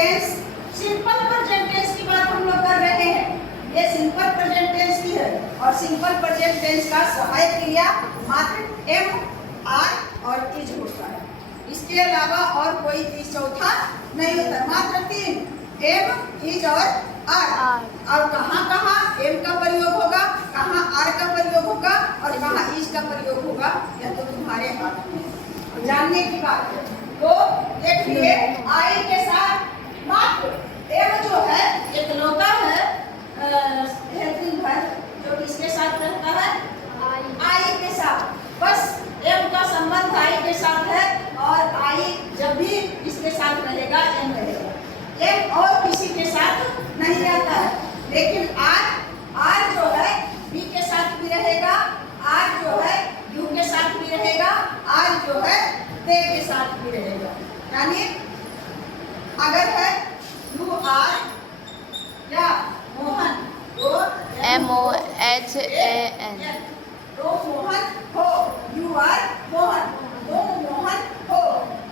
Tense, simple present tense की बात हम लोग कर रहे हैं। ये सिंपल प्रेजेंट टेंस की है और सिंपल प्रेजेंट टेंस का सहायक क्रिया मात्र एम, आर और इज होता है। इसके अलावा और कोई चीज चौथा नहीं होता, मात्र तीन, एम, इज और आर। और कहाँ कहाँ एम का प्रयोग होगा, कहाँ आर का प्रयोग होगा और कहाँ इज का प्रयोग होगा, यह तो तुम्हारे हाथ में जानने की बात है। तो देखिए आई के साथ मात्र एम जो है एकलौता है हेल्पिंग वर्ब जो किसके साथ रहता है, आई के साथ। बस एम का संबंध आई के साथ है और आई जब भी इसके साथ रहेगा एम रहेगा, एम और किसी के साथ नहीं रहता है। लेकिन आर जो है बी के साथ भी रहेगा, आर जो है यू के साथ भी रहेगा, आर जो है दे के साथ भी रहेगा। यानी अगर है यू आर या मोहन तो MOHAN, तो मोहन हो, यू आर मोहन, तुम मोहन हो,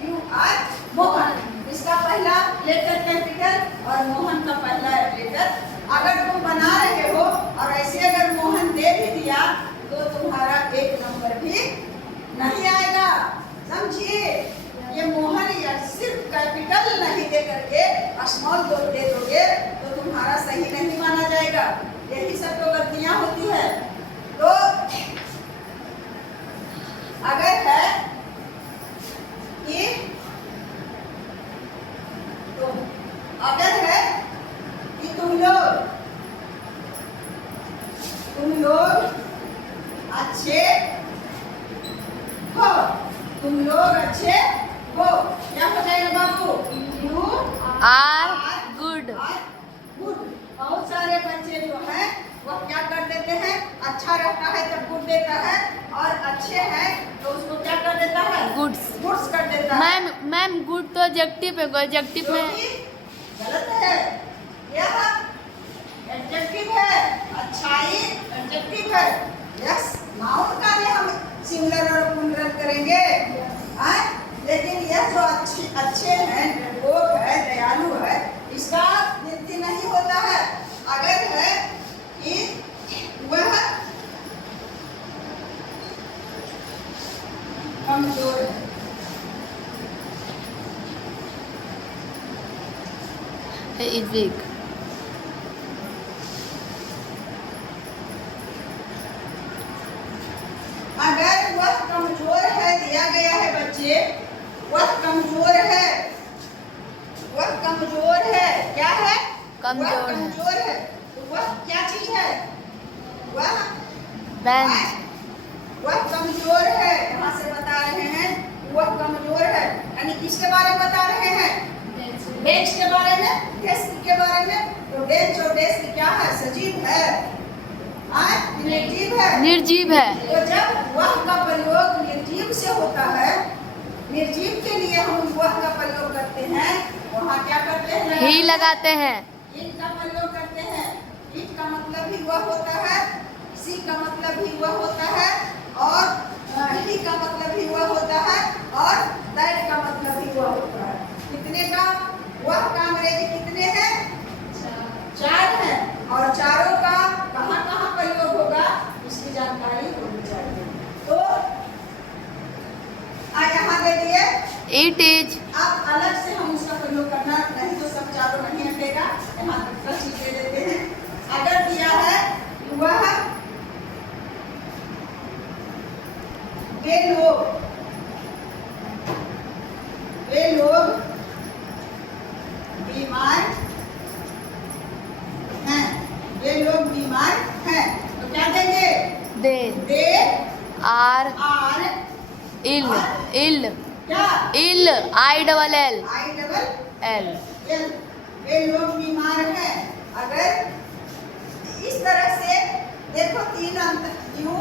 यू आर मोहन। इसका पहला लेटर कैपिटल और मोहन का पहला लेटर अगर तुम बना रहे हो और ऐसे अगर मोहन दे भी दिया तो तुम्हारा एक नंबर भी नहीं आएगा, समझिए। ये मोहन या सिर्फ कैपिटल नहीं दे करके स्मॉल दो दे दोगे तो तुम्हारा सही नहीं माना जाएगा। यही सब तो गलतियां होती है। तो अगर है कि तो अगर है कि तुम लोग अच्छे हो, तुम लोग अच्छे हो, क्या हो जाएगा बाबू, यू आर गुड। गुड। बहुत सारे बच्चे जो हैं वह क्या कर देते हैं, अच्छा रहता है तब गुड देता है और अच्छे हैं तो उसको क्या कर देता है, गुड्स कर देता है। मैम गुड तो एडजेक्टिव है, एडजेक्टिव में गलत है, यह एडजेक्टिव है, अच्छाई एडजेक्टिव है। यस, नाउन का भी हम सिंगुलर और प्लूरल करेंगे, लेकिन यह जो अच्छे हैं, लोग है, दयालु है, इसका गिनती नहीं होता है। अगर है कि वह कमजोर है, इज वीक। अगर वह कमजोर है, दिया गया है बच्चे, वह कमजोर है, वह कमजोर है, क्या है, वह कमजोर है। तो वह क्या चीज है, वह बेंच। वह कमजोर है, यहाँ से बता रहे हैं वह कमजोर है, यानी किसके बारे में बता रहे हैं, बेंच के बारे में, डेस्क के बारे में। तो बेंच और डेस्क क्या है, सजीव है, निर्जीव है, निर्जीव है। तो जब वह का प्रयोग निर्जीव से होता है, निर्जीव के लिए हम वह का प्रयोग करते हैं, वहाँ क्या करते हैं, ही लगाते हैं, इन का प्रयोग करते हैं। इट का मतलब भी वह होता है, सी का मतलब भी वह होता है और ही का मतलब भी वह होता है और दैट का मतलब भी वह होता है। कितने का, वह का अंग्रेजी कितने हैं, 4 है और चारों का कहाँ कहाँ प्रयोग होगा इसकी जानकारी होनी चाहिए। तो यहाँ दे दिए इट इज। आप अलग से हम उसका प्रयोग करना, नहीं तो सब चारों नहीं हटेगा, यहाँ तक चीज दे देते हैं। अगर दिया है वह वे लोग बीमार हैं, वे लोग बीमार हैं, तो क्या देंगे, दे आर इल, क्या, इल, आई डबल एल, वे लोग बीमार हैं। अगर इस तरह से देखो, 3 अंत, यू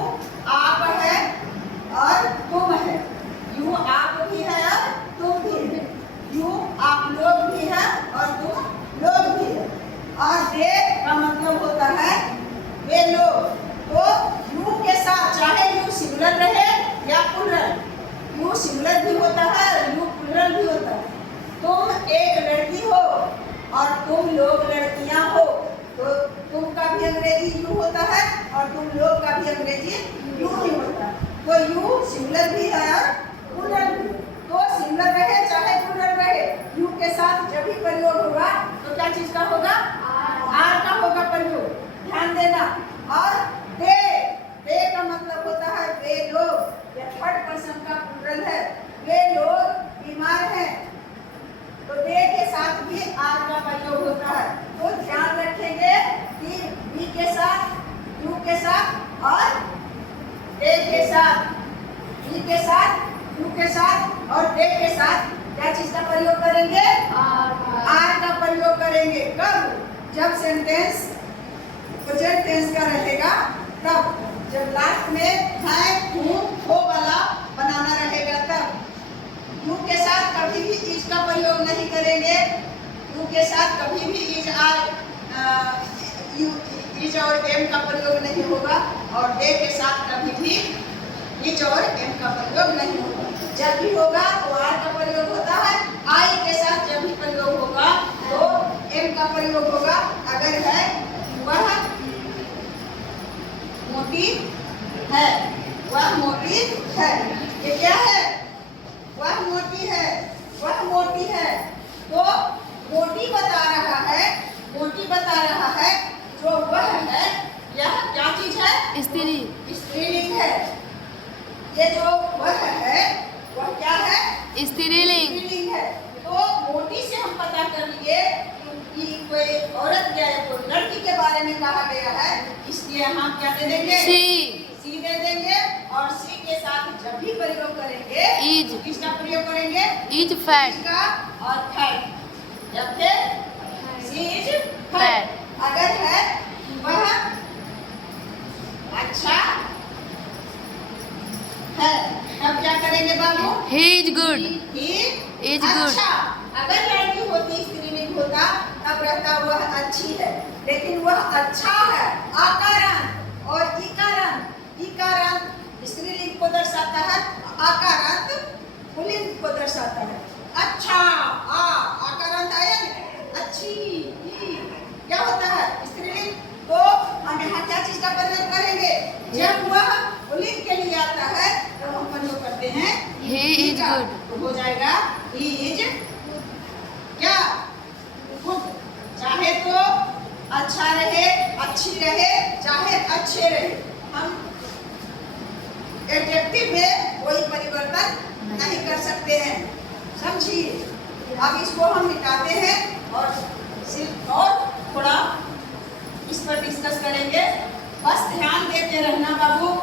आप है और तुम है, यू आप भी है और तुम भी है, यू आप लोग भी है और तुम लोग भी है, और दे का मतलब होता है वे लोग। तो यू के साथ चाहे यू सिंगुलर रहे या प्लूरल, यू सिंगुलर भी होता है, यू प्लूरल भी होता है। तुम एक लड़की हो, और तुम लोग लड़कियां हो, तो तुम का भी अंग्रेजी यू होता है और तुम लोग का भी अंग्रेजी यू ही होता है। तो यू सिंगुलर भी है और प्लूरल भी। तो सिंगुलर रहे चाहे प्लूरल रहे, यू के साथ जब भी प्रयोग होगा तो क्या चीज का होगा? आर का होगा प्रयोग, ध्यान देना। और दे का मतलब होता है वे लोग, यह थर्ड पर्सन का प्लूरल है। वे लोग बीमार हैं, तो दे के साथ भी आर का प्रयोग होता है। तो ध्यान रखेंगे कि बी के साथ, यू के साथ और दे के साथ, बी के साथ, यू के साथ और दे के साथ क्या चीज का प्रयोग करेंगे? आर का प्रयोग करेंगे। कब? जब सेंटेंस प्रेजेंट टेंस का रहेगा तब, जब लास्ट में है हूं हो वाला बनाना रहेगा तब। यू के साथ कभी भी इज का प्रयोग नहीं करेंगे, यू के साथ कभी भी इज और एम का प्रयोग नहीं होगा, और दे के साथ कभी भी इज और एम का प्रयोग नहीं होगा। जब भी होगा तो आर का प्रयोग होता है, आई के साथ जब भी प्रयोग होगा तो एम का प्रयोग होगा। अगर है वह मोटी है, वह मोटी है, ये क्या है? वह मोटी है, वह मोटी है। तो मोटी बता रहा है, मोटी बता रहा है, जो वह है यह क्या चीज है? स्त्री। स्त्रीलिंग है। ये जो वह है वह क्या है? स्त्रीलिंग। स्त्रीलिंग है। तो मोटी से हम पता कर लिए कि कोई औरत या कोई लड़की के बारे में कहा गया है, इसलिए हम क्या दे देंगे? सी दे देंगे। और सी के साथ जब भी प्रयोग करेंगे इज, किसका प्रयोग करेंगे? इज फैट का और फैट, या फिर सी इज फैट। अगर है वह अच्छा है तब क्या करेंगे बाबू? He is good. He is good. अच्छा। अगर लड़की होती, स्त्रीलिंग होता तब रहता वह अच्छी है, लेकिन वह अच्छा है आकारांत और इकारांत। इकारांत स्त्रीलिंग को दर्शाता है, आकारांत पुल्लिंग को दर्शाता है। अच्छा आकारांत आया ना, अच्छी क्या होता है? स्त्रीलिंग। तो हम यहाँ क्या चीज का प्रयोग करेंगे? जब वह पुल्लिंग के लिए आता है तो हम प्रयोग करते हैं ही इज गुड। तो हो जाएगा ही इज क्या? गुड। चाहे तो अच्छा रहे, अच्छी रहे, चाहे अच्छे रहे, हम एडजेक्टिव में कोई परिवर्तन नहीं कर सकते हैं, समझिए। अब इसको हम मिटाते हैं और सिर्फ और थोड़ा इस पर डिस्कस करेंगे। बस ध्यान देते रहना बाबू।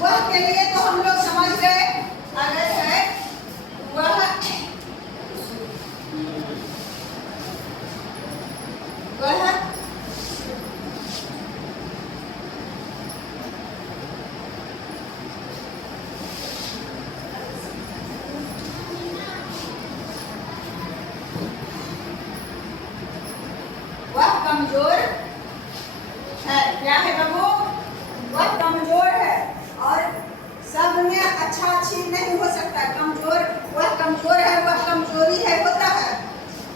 वह के लिए तो हम लोग समझ गए। अगर है वह वह कमजोर है। क्या है बाबू? वह कमजोर है। और सब में अच्छा अच्छी नहीं हो सकता। कमजोर, वह कमजोर है, वह कमजोरी है होता है।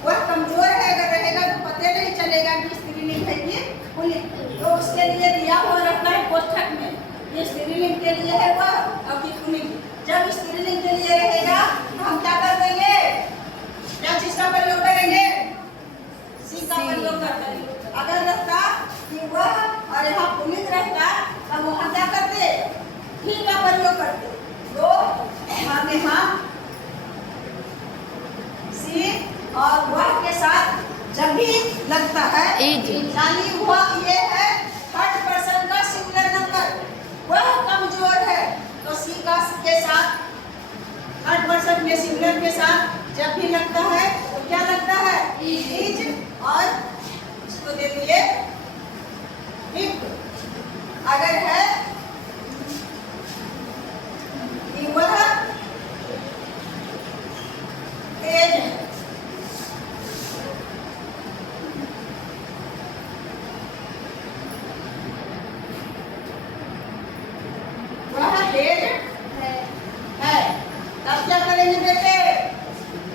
वह कमजोर है अगर रहेगा तो पता नहीं चलेगा कि स्त्रीलिंग है कि पुल्लिंग। तो उसके लिए दिया हुआ रहता है कोष्ठक में, ये स्त्रीलिंग के लिए है वह और कि पुल्लिंग। जब स्त्रीलिंग के लिए रहेगा तो हम क्या कर देंगे? क्या चीज का प्रयोग करेंगे? सी का प्रयोग कर देंगे। अगर रहता कि वह और यहाँ पुल्लिंग रहता तब वहाँ क्या करते? ही का प्रयोग करते। तो हम यहाँ सी और वह के साथ जब भी लगता है इज, यानी हुआ ये है थर्ड पर्सन का सिंगुलर नंबर। वह कमजोर है तो सी का के साथ थर्ड पर्सन में सिंगुलर के साथ जब भी लगता है तो क्या लगता है? इज। और इसको दे दिए इफ। अगर है कि वह तेज है। वह तेज है। तब क्या करेंगे बेटे?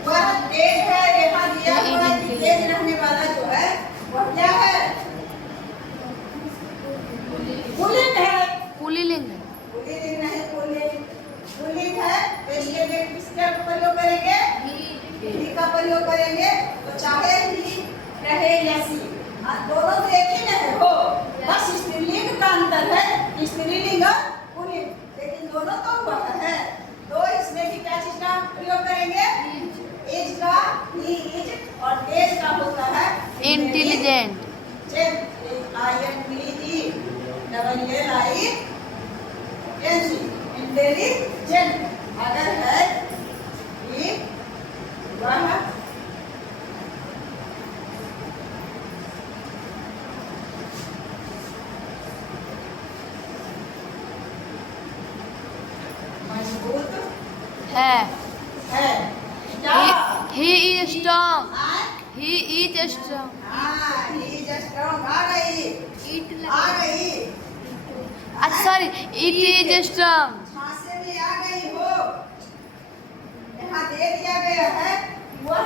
वह तेज है, यहाँ दिया हुआ है कि तेज रहने वाला जो है वह क्या है? पुल्लिंग है। पुल्लिंग है। पुल्लिंग नहीं, पुल्लिंग पुल्लिंग है। तो इसके लिए किसका प्रयोग करेंगे? ही का प्रयोग करेंगे। तो चाहे ही रहे या सी, दोनों तो एक ही नहीं हो, बस स्त्रीलिंग का अंतर है, स्त्रीलिंग और पुल्लिंग, लेकिन दोनों तो हुआ है। तो इसमें भी क्या चीज का प्रयोग करेंगे? इज का, ही इज, और तेज का होता है इंटेलिजेंट। इंटेलिजेंट अगर है कि वह मजबूत है। क्या? He is strong. हाँ? He is strong. हाँ, he is strong। आ गई, आ गई। अच्छा सॉरी, it is strong. छासे में आ गई हो। यहाँ दे दिया गया है वह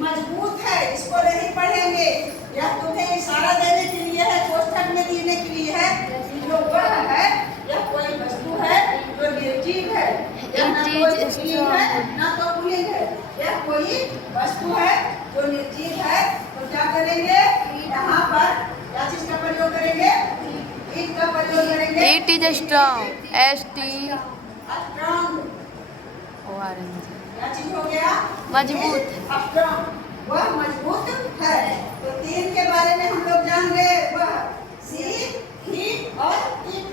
मजबूत है, इसको नहीं पढ़ेंगे। यह तुम्हें इशारा देने के लिए है, कोष्ठक में देने के लिए है कि जो वह है यह कोई वस्तु है जो निर्जीव है, यह ना कोई पुल्लिंग है ना तो पुल्लिंग है, यह कोई वस्तु है जो निर्जीव है। तो क्या करेंगे? यहाँ पर क्या चीज का प्रयोग करेंगे? ईट का प्रयोग करेंगे। It is strong. ST. Strong Orange. क्या चीज हो गया? मजबूत। स्ट्रॉन्ग, वह मजबूत है। तो तीन के बारे में हम लोग जान गए, वह सी, ही और इट।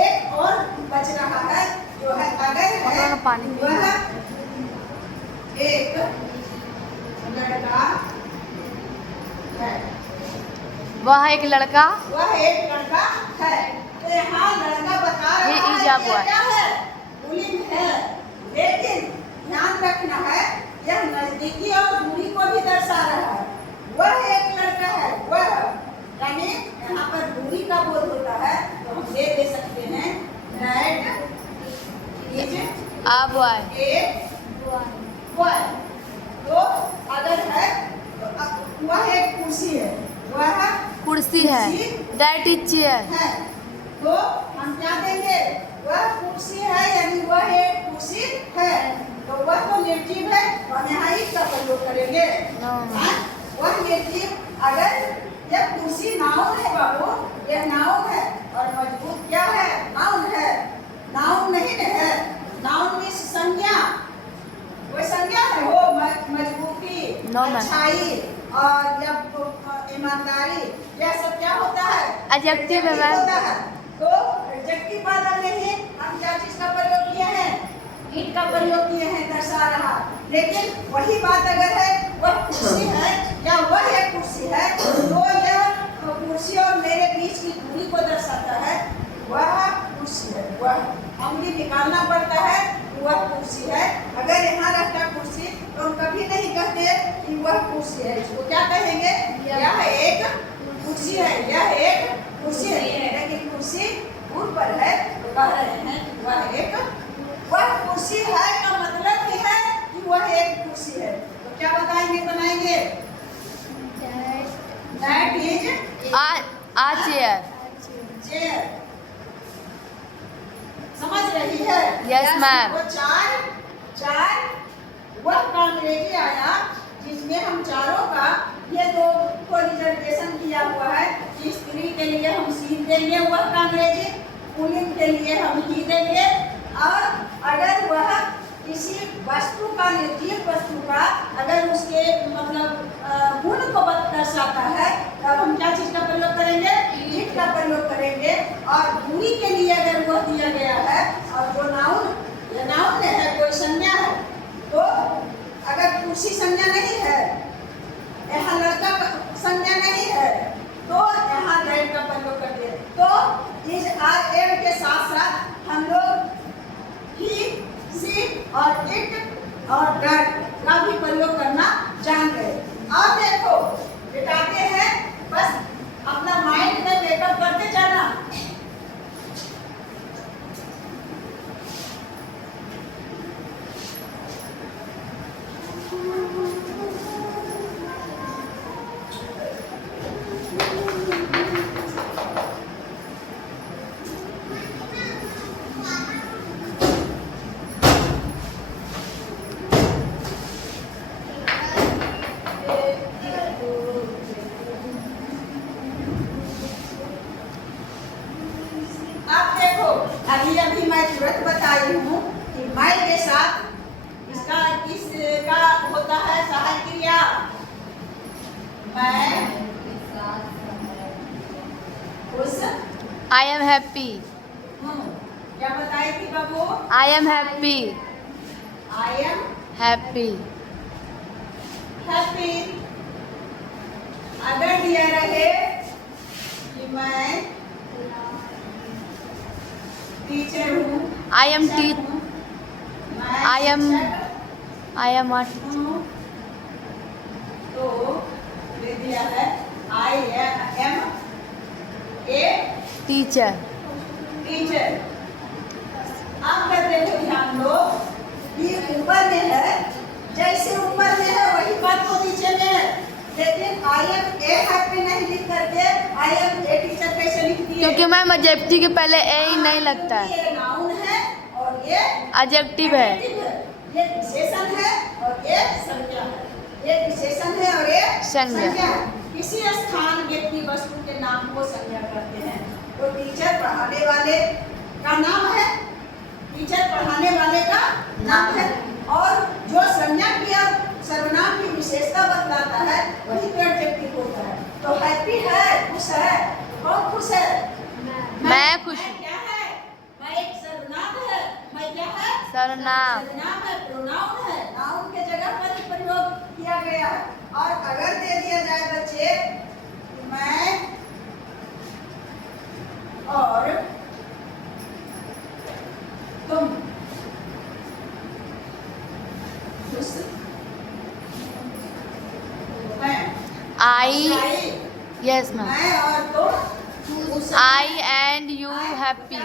एक और बच रहा है जो है अगर है पानी पी वह एक लड़का है। वह एक लड़का। वह एक लड़का है। तो यहाँ लड़का बता रहा ये है ईजाब हुआ ये क्या है? पुल्लिंग है, लेकिन ध्यान रखना है यह नजदीकी और दूरी को भी दर्शा रहा है। वह एक लड़का है, वह यानी यहाँ पर दूरी का बोध होता है, तो हम ये दे सकते हैं that is A boy. A boy. तो अगर है तो वह एक कुर्सी है, वह कुर्सी है। That is chair. है। तो हम क्या देंगे? वह कुर्सी है, यानी वह एक कुर्सी है। तो वह तो निर्जीव है, तो हम यहाँ ईट का प्रयोग करेंगे। हाँ? वह निर्जीव, अगर यह कुर्सी नाउन है बाबू, यह नाउन है, और मजबूत क्या है? नाउन है। नाउन नहीं है, नाउन मीन्स संज्ञा। कोई संज्ञा है हो, मजबूती, अच्छाई और जब ईमानदारी, यह सब क्या होता है? Adjective है मैम। होता है। तो एडजेक्टिव वाला में ही हम क्या चीज का प्रयोग किए हैं? इट का प्रयोग किए हैं, दर्शा रहा। लेकिन वही बात अगर है वह कुर्सी है या वह एक कुर्सी है, तो यह कुर्सी और मेरे बीच की दूरी को दर्शाता है। वह कुर्सी है, वह हम भी निकालना पड़ता है कि वह कुर्सी है। अगर यहाँ रहता कुर्सी तो हम कभी नहीं कहते कि वह कुर्सी है। इसको क्या कहेंगे? यह एक कुर्सी है, यह एक कुर्सी है। लेकिन कुर्सी दूर पर है तो कह रहे हैं कि वह कुर्सी है का मतलब ही है कि वह एक कुर्सी है। तो क्या बताएंगे, बनाएंगे? That is A chair. Chair. समझ रही है? Yes, ma'am. वो चार वह का अंग्रेजी आया जिसमें हम चारों का ये दो को रिजर्वेशन किया हुआ है कि स्त्री के लिए हम सी देंगे वह का अंग्रेजी, पुल्लिंग के लिए हम ही देंगे। और अगर वह किसी वस्तु का, निर्जीव वस्तु का, अगर उसके मतलब गुण को दर्शाता है तब हम क्या चीज का प्रयोग करेंगे? इट का प्रयोग करेंगे। और दूरी के लिए अगर वह दिया गया है और जो नाउन है, कोई संज्ञा है, तो अगर कुर्सी संज्ञा नहीं है, यहाँ लड़का संज्ञा नहीं है, तो यहाँ दैट का प्रयोग करते हैं। तो इस आर एम के साथ साथ हम लोग ही, सी और इट और दैट का भी प्रयोग करना जान गए। अब देखो बताते हैं, बस अपना माइंड में मेकअप करते जाना। अभी मैं तुरंत बताई हूँ कि मैं के साथ इसका होता है सहायक क्रिया। मैं खुश I am happy. हूँ। क्या बताई थी बाबू? I am happy. I am Happy. happy। अगर दिया रहे कि मैं टीचर हूँ, I am शिक्षक teach. हूँ, मैं I am. शिक्षक I am a हूँ, तो ये दिया है I am a teacher. Teacher. अब कहते हो ध्यान दो कि ऊपर में है, जैसे ऊपर में है वही बात को नीचे में है, लेकिन I am a happy नहीं लिख करके I am a teacher कैसे लिख दिए? क्योंकि मैम एडजेक्टिव के पहले ए ही नहीं लगता है, ये नाउन है और ये एडजेक्टिव है। ये विशेषण है और ये संज्ञा है। ये विशेषण है और ये संज्ञा। है। किसी स्थान व्यक्ति वस्तु के नाम को संज्ञा कहते हैं। तो टीचर पढ़ाने वाले का नाम है, टीचर पढ़ाने वाले का नाम है, और जो संज्ञा क्रिया सर्वनाम की विशेषता बतलाता है वही तो एडजेक्टिव होता है। तो हैप्पी है, खुश है, कौन खुश है? मैं खुश हूँ। क्या है? मैं एक सर्वनाम है। मैं क्या है? सर्वनाम। सर्वनाम है, प्रोनाउन है, नाउन के जगह पर ही प्रयोग किया गया है। और अगर दे दिया जाए बच्चे मैं और तुम खुश हैं। I. Yes ma'am. मैं और तुम खुश हैं। I and you happy.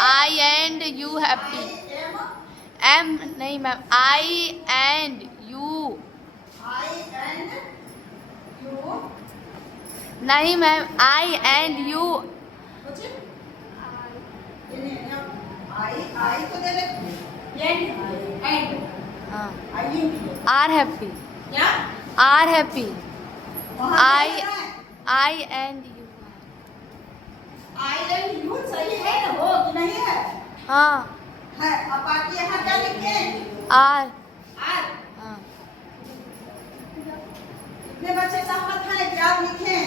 I and you happy. M नहीं ma'am, I and you. I and you नहीं मैम, I and you. कुछ आई तो दे ले एंड हाँ, आई यू are happy. क्या Are happy. I and you. I and you सही है ना, हो कि नहीं है? हाँ, है। अब बाकी यहाँ क्या लिखे? are. आर। हाँ, कितने बच्चे सहमत हैं कि आप लिखें?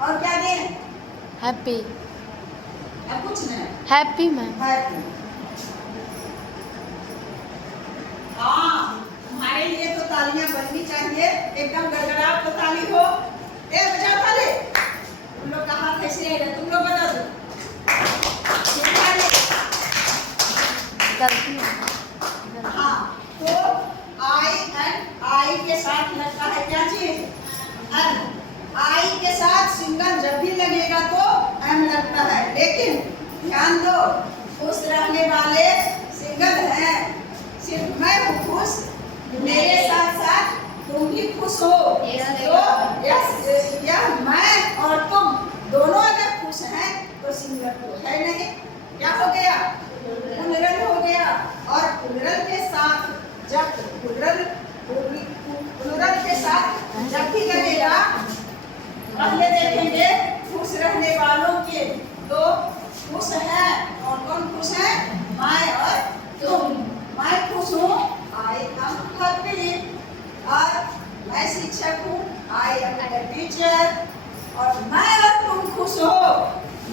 और क्या दें? happy. या कुछ नहीं? Happy ma'am. हैप्पी। हाँ, हमारे लिए तो तालियां बननी चाहिए, एकदम गड़गड़ाहट तो ताली हो। ए बजाओ ताली। तुम लोग का हाथ ऐसे है, तुम लोग बता दो। गलती है। हाँ, तो आई के साथ लगता है क्या चीज? एम। आई के साथ सिंगल जब भी लगेगा तो एम लगता है, लेकिन ध्यान दो खुश रहने वाले सिंगल हैं। सिर्फ मैं हूँ खुश, मेरे साथ साथ तुम भी खुश हो। तो यह मैं और तुम दोनों अगर खुश हैं तो सिंगल तो है नहीं, क्या हो गया? प्लूरल हो गया। और प्लूरल के साथ जब प्लूरल के साथ जब भी लगेगा, पहले देखेंगे खुश रहने वालों के, तो खुश है, कौन कौन खुश है? मैं और तुम। मैं खुश हूँ, आई एम हैप्पी। और मैं शिक्षक हूँ, आई एम ए टीचर। और मैं और तुम खुश हो,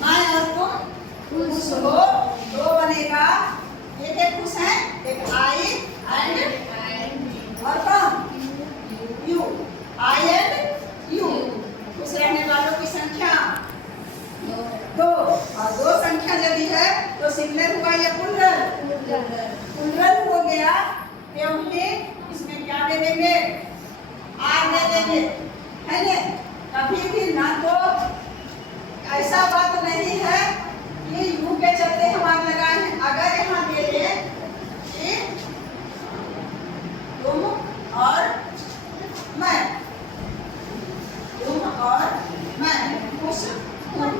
मैं और तुम खुश हो, दो बनेगा। ये खुश हैं, एक आई एंड और कौन? यू। I and you. खुश रहने वालों की संख्या दो, और दो संख्या यदि है तो सिंगुलर हुआ या प्लूरल? प्लूरल हो गया। चाहिए, है ना? कभी भी ना तो ऐसा बात नहीं है कि यू के चलते हम आग लगाए हैं। अगर यहाँ दे दे कि तुम और मैं, तुम और मैं खुश हूँ,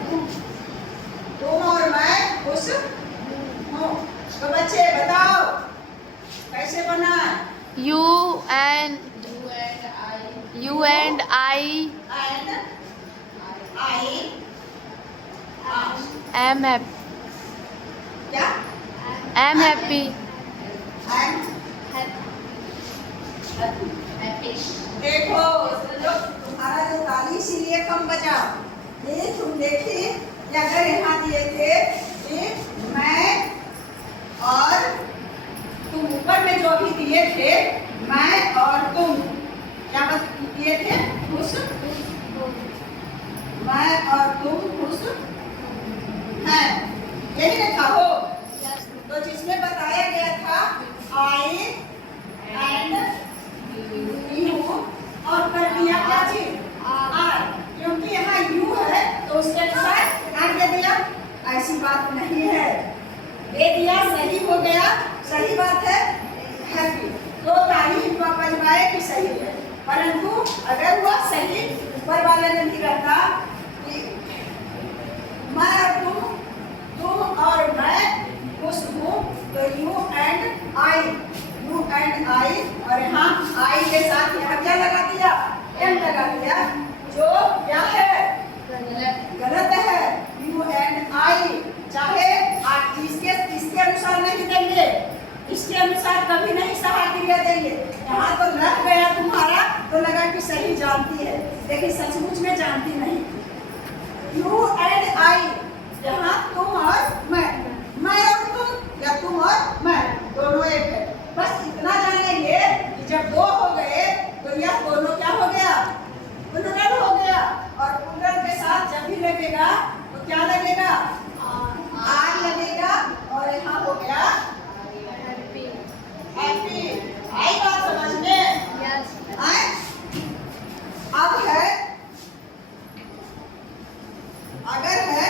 तुम और मैं खुश हूँ, तो बच्चे बताओ कैसे बना? You and I and I am happy. क्या? Am happy. एंड देखो जो तुम्हारा जो ताली इसीलिए कम बजा, ये तुम देखिए कि अगर यहाँ दिए थे कि मैं और तुम, ऊपर में जो भी दिए थे मैं और तुम, क्या बस दिए थे? खुश, मैं और तुम खुश हैं, यही लिखा हो। तो जिसमें बताया गया था आई एंड यू, और कर दिया क्या चीज? आर, क्योंकि यहाँ यू है तो उसके अनुसार आर दे दिया। ऐसी बात नहीं है, दे दिया, सही हो गया, सही बात है, हैप्पी। तो तारीफ का परिवार की सही है, परंतु अगर हुआ सही ऊपर वाले में नहीं रहता कि मैं और तुम और मैं खुश हूँ, तो you and I, you and I, और यहाँ आई के साथ यहाँ क्या लगा दिया? एम लगा दिया, जो क्या है? गलत है। यू एंड आई, चाहे आप इसके अनुसार नहीं देंगे, इसके अनुसार कभी नहीं सहाक्रिया देंगे। यहाँ तो लग गया तुम्हारा, तो लगा कि सही जानती है, लेकिन सचमुच में जानती नहीं। यू एंड आई, यहाँ तुम और मैं और तुम, या तुम और मैं, दोनों एक है। बस इतना जानेंगे कि जब दो हो गए तो यह दोनों क्या हो गया? प्लूरल हो गया। और प्लूरल के साथ जब भी लगेगा तो क्या लगेगा? आर लगेगा, और यहाँ हो गया हैप्पी। आई बात समझ में? आए? अब है, अगर है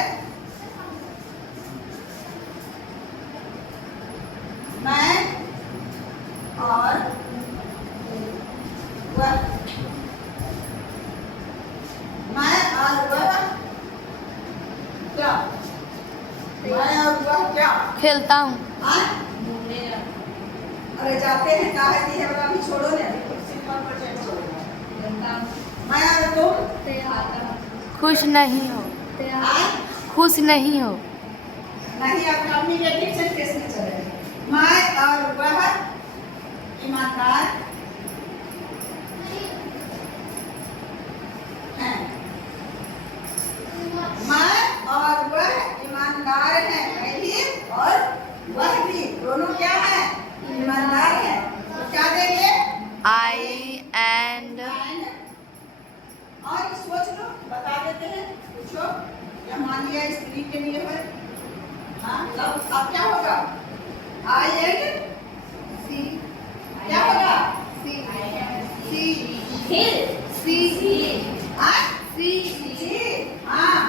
मैं और वह, मैं और वह क्या? मैं और वह क्या? खेलता हूँ। अरे जाते हैं, कहा दी है अभी छोड़ो ने, सिंपल प्रेजेंट छोड़ो। मैं और तुम खुश नहीं हो। खुश नहीं हो। नहीं, अब कम्युनिकेटिव सेंटेंस में चलेगा। मैं और वह ईमानदार हैं। मैं और वह ईमानदार हैं, मैं भी और वह भी, दोनों क्या है? ईमानदार है। तो क्या देंगे? I and और सोच लो, बता देते हैं, पूछो। या मान लिया स्त्री के लिए है, हाँ, अब क्या होगा? आई एंड सी, क्या होगा? सी, हाँ,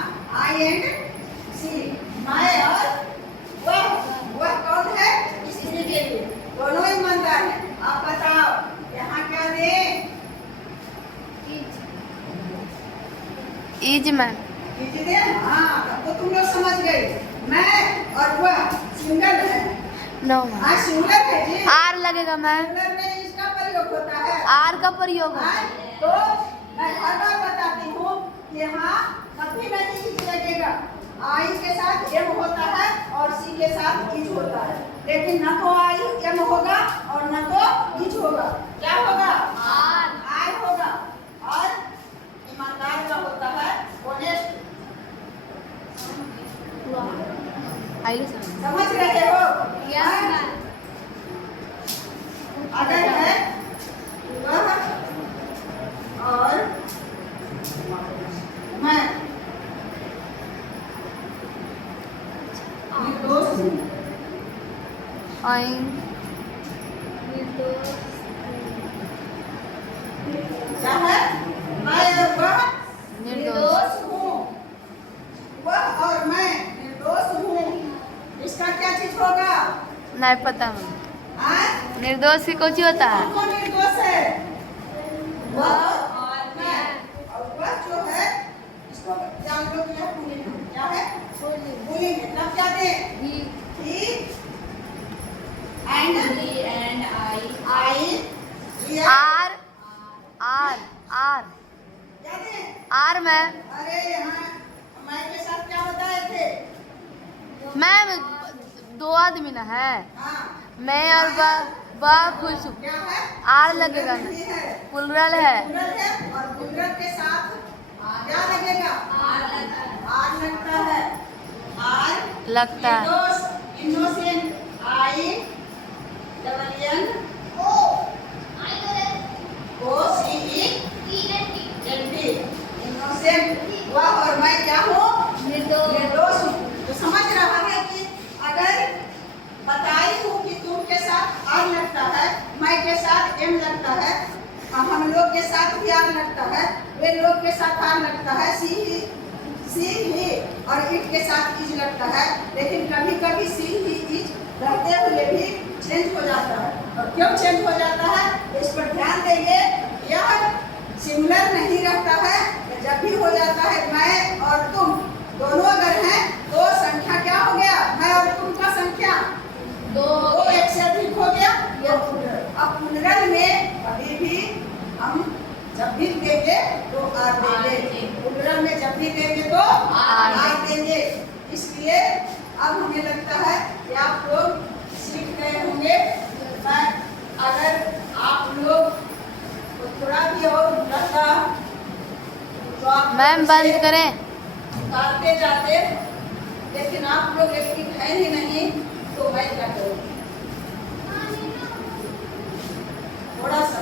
आई एंड सी, मैं और वह कौन है? स्त्री के लिए, दोनों ईमानदार हैं। आप बताओ यहाँ क्या दें? Is ma'am. हाँ, तब तो तुम लोग समझ गए। मैं और वह सिंगल है। नो हाँ, सिंगल है जी। आर लगेगा मैम। सिंगल में इसका प्रयोग होता है। आर का प्रयोग होता हाँ, है। तो मैं हर बार बताती हूँ कि यहाँ कभी नहीं इज लगेगा। आई के साथ एम होता है और सी के साथ इज होता है, लेकिन न तो आई एम होगा और न तो इज होगा। क्या होगा? आर होगा। और ईमानदार का होता है ऑनेस्ट। समझ रहे हो? अगर है वह और मैं आई है पता मुझे। हाँ? निर्दोष की कुछ होता है। कौन निर्दोष है? वह और मैं। और वह जो है इसको जान लो कि यह पुल्लिंग है। क्या है? पुल्लिंग है। तब क्या दें? he and I are are are क्या दें? Are ma'am. अरे यहाँ मैं के साथ क्या बताए थे? मैम 2 आदमी ना है, हाँ मैं और वह खुश हूँ। क्या है? आर लगेगा ना, नहीं है, प्लुरल है। प्लुरल है और प्लुरल के साथ क्या लगेगा? आर लगता है। आर लगता है। Innocent I double N O C E N T innocent. वह और मैं क्या हूँ? निर्दोष हूँ। तो समझ रहा है कि अगर बताई हूँ कि तुम के साथ आर लगता है, मैं के साथ एम लगता है, हम लोग के साथ भी आर लगता है, वे लोग के साथ आर लगता है, सी ही और इट के साथ इज लगता है। लेकिन कभी कभी सी ही इज रहते हुए भी चेंज हो जाता है। और क्यों चेंज हो जाता है इस पर ध्यान देंगे। यह सिमिलर नहीं रहता है। जब भी हो जाता है मैं और तुम दोनों अगर हैं तो संख्या क्या हो गया? मैं और तुम का संख्या दो एक से अधिक हो गया। अब प्लुरल में अभी भी हम जब भी देंगे तो आर देंगे, प्लुरल में जब भी देंगे तो आर देंगे। इसलिए अब हमें लगता है कि आप लोग सीख गए होंगे। मैं अगर आप लोग को थोड़ा भी और लगता तो आप मैम बंद करें। उतारते जाते, लेकिन आप लोग एक्टिव है ही नहीं तो मैं क्या करूँ? थोड़ा सा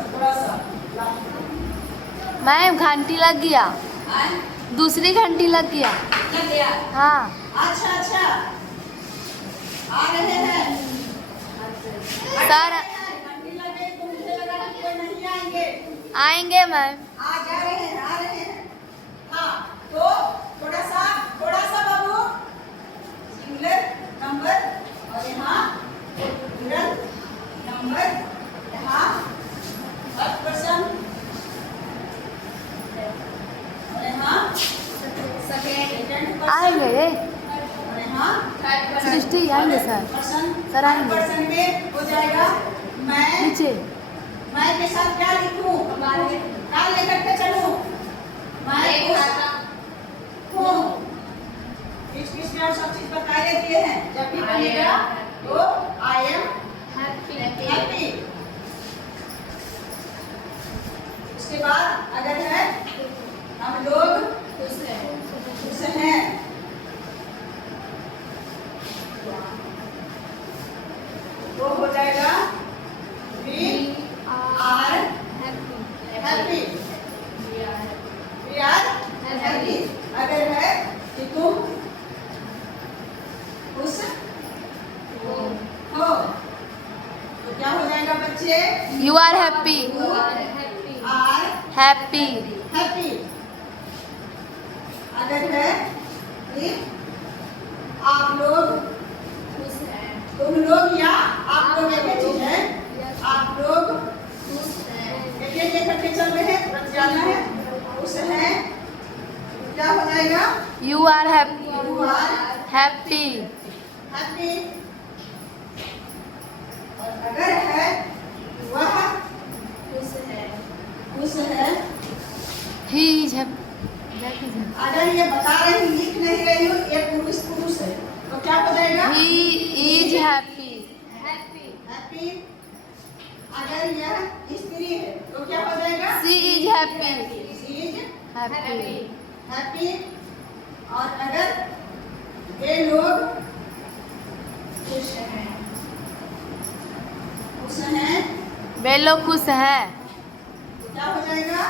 मैम घंटी लग गया, दूसरी घंटी लग गया। लग गया। हाँ अच्छा आ रहे हैं सर। घंटी लगे तो मुझे लगा कि कोई नहीं आएंगे। आएंगे मैम। आ रहे हैं। हाँ तो थोड़ा सा बाबू सिंगुलर नंबर और यहाँ प्लुरल नंबर, यहाँ फर्स्ट पर्सन और यहाँ सेकंड आएंगे पर्सन रे और यहाँ थर्ड पर्सन। सृष्टि आएंगे सर। सर आएंगे। पर्सन में हो जाएगा मैं। नीचे मैं के साथ क्या लिखूं? क्या लेकर के चलूं? मैं हूँ। किस में और सब चीज बताए दिए हैं। जब भी बनेगा तो आई एम हैप्पी। उसके बाद अगर है हम लोग खुश हैं तो हो जाएगा we are happy. We are happy. अगर है कि तुम खुश हो तो क्या हो जाएगा बच्चे? You are happy. Are happy. Happy. अगर है कि आप लोग, तुम लोग या आप लोग एक ही चीज है, आप लोग एक लेकर के चल रहे हैं, रख जाना है खुश है क्या हो जाएगा? You are happy. You are happy. Happy. और अगर है वह खुश है, ही इज हैप्पी। अगर ये बता रही हूँ लिख नहीं रही हूँ, एक पुरुष है तो क्या हो जाएगा? He is happy. हैप्पी। अगर यह स्त्री है तो क्या हो जाएगा? She is happy. She is happy. Happy. और अगर वे लोग खुश हैं वे लोग खुश हैं तो क्या हो जाएगा?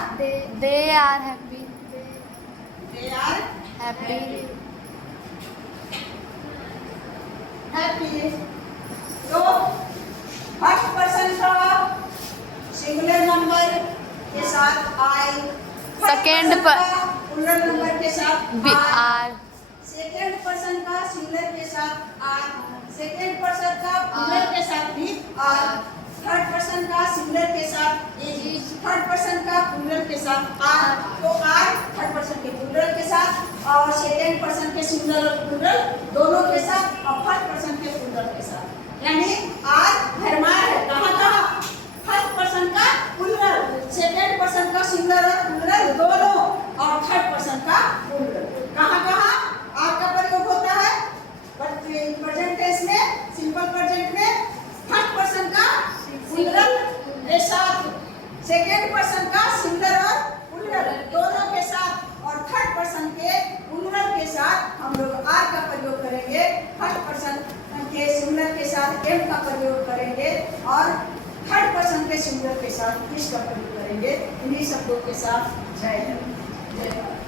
They are happy. They are happy. Happy. तो फर्स्ट पर्सन का सिंगुलर नंबर के साथ आई, सेकेंड पर प्लुरल नंबर के साथ we are, are, second person का सिंगुलर के साथ आर, सेकेंड पर्सन का प्लूरल के साथ भी आर, थर्ड पर्सन का सिंगुलर के साथ इज, थर्ड पर्सन का प्लूरल के साथ आर, तो आर थर्ड पर्सन के प्लूरल के साथ और सेकेंड पर्सन के सिंगुलर और प्लूरल दोनों के साथ और थर्ड पर्सन के प्लूरल के साथ, यानी आर भरमार है। कहाँ कहाँ? फर्स्ट पर्सन का प्लूरल, सेकेंड पर्सन का सिंगुलर और प्लूरल दोनों और थर्ड पर्सन का प्लूरल। कहाँ कहाँ आर का प्रयोग होता है? प्रेजेंट टेंस में, सिंपल प्रेजेंट में फर्स्ट पर्सन का सिंगुलर के साथ, सेकेंड पर्सन का सिंगुलर और प्लूरल दोनों के साथ और थर्ड पर्सन के प्लूरल के साथ हम लोग आर का प्रयोग करेंगे। फर्स्ट पर्सन के सिंगुलर के साथ एम का प्रयोग करेंगे और थर्ड पर्सन के सिंगुलर के साथ इस का प्रयोग करेंगे। इन्हीं शब्दों के साथ जय हिंद, जय भारत।